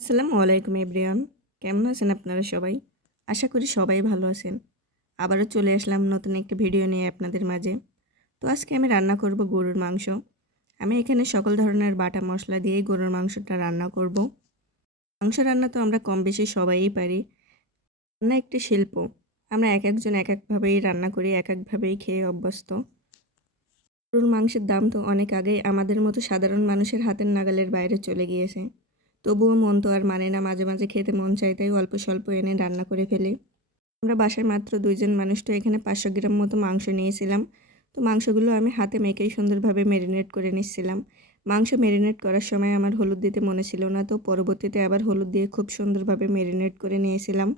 আসসালামু আলাইকুম এভরিওয়ান। কেমন আছেন আপনারা সবাই? আশা করি সবাই ভালো আছেন। আবারও চলে আসলাম নতুন একটি ভিডিও নিয়ে আপনাদের মাঝে। তো আজকে আমি রান্না করব গরুর মাংস। আমি এখানে সকল ধরনের বাটা মশলা দিয়েই গরুর মাংসটা রান্না করব। মাংস রান্না তো আমরা কম বেশি সবাই পারি। রান্না একটি শিল্প। আমরা একজন একভাবেই রান্না করি, একভাবেই খেয়ে অভ্যস্ত। গরুর মাংসের দাম তো অনেক আগেই আমাদের মতো সাধারণ মানুষের হাতের নাগালের বাইরে চলে গিয়েছে। তবুও মন তো আর মানে না, মাঝে মাঝে খেতে মন চায়, তাই অল্প স্বল্প এনে রান্না করে ফেলি। আমরা বাসায় মাত্র ২ জন মানুষ, তো এখানে ৫০০ গ্রাম মতো মাংস নিয়েছিলাম। তো মাংসগুলো আমি হাতে মেখেই সুন্দরভাবে মেরিনেট করে নিচ্ছিলাম। মাংস মেরিনেট করার সময় আমার হলুদ দিতে মনে ছিল না, তো পরবর্তীতে আবার হলুদ দিয়ে খুব সুন্দরভাবে মেরিনেট করে নিয়েছিলাম।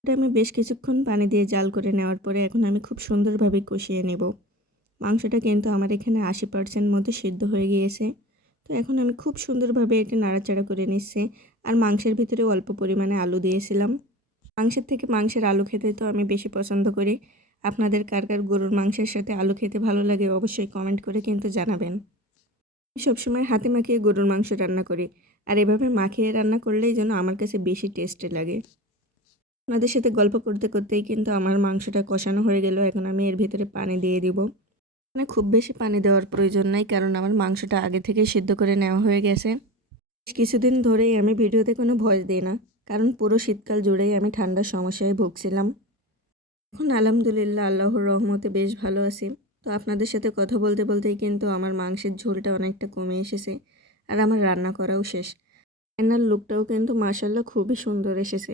এটা আমি বেশ কিছুক্ষণ পানি দিয়ে জাল করে নেওয়ার পরে এখন আমি খুব সুন্দরভাবে কষিয়ে নেব। মাংসটা কিন্তু আমার এখানে ৮০% মতো সিদ্ধ হয়ে গিয়েছে। তো এখন আমি খুব সুন্দরভাবে এটি নাড়াচাড়া করে নিচ্ছি। আর মাংসের ভিতরে অল্প পরিমাণে আলু দিয়েছিলাম। মাংসের থেকে মাংসের আলু খেতে তো আমি বেশি পছন্দ করি। আপনাদের কার কার গরুর মাংসের সাথে আলু খেতে ভালো লাগে অবশ্যই কমেন্ট করে কিন্তু জানাবেন। আমি সবসময় হাতে মাখিয়ে গরুর মাংস রান্না করি। আর এভাবে মাখিয়ে রান্না করলেই যেন আমার কাছে বেশি টেস্টি লাগে। আপনাদের সাথে গল্প করতে করতেই কিন্তু আমার মাংসটা কষানো হয়ে গেল। এখন আমি এর ভিতরে পানি দিয়ে দিব। মানে খুব বেশি পানি দেওয়ার প্রয়োজন নাই, কারণ আমার মাংসটা আগে থেকেই সিদ্ধ করে নেওয়া হয়ে গেছে। বেশ কিছুদিন ধরেই আমি ভিডিওতে কোনো ভয়েস দিই না, কারণ পুরো শীতকাল জুড়েই আমি ঠান্ডার সমস্যায় ভুগছিলাম। এখন আলহামদুলিল্লাহ আল্লাহর রহমতে বেশ ভালো আছি। তো আপনাদের সাথে কথা বলতে বলতেই কিন্তু আমার মাংসের ঝোলটা অনেকটা কমে এসেছে। আর আমার রান্না করাও শেষ। ফাইনাল লুকটাও কিন্তু মাশাআল্লাহ খুবই সুন্দর এসেছে।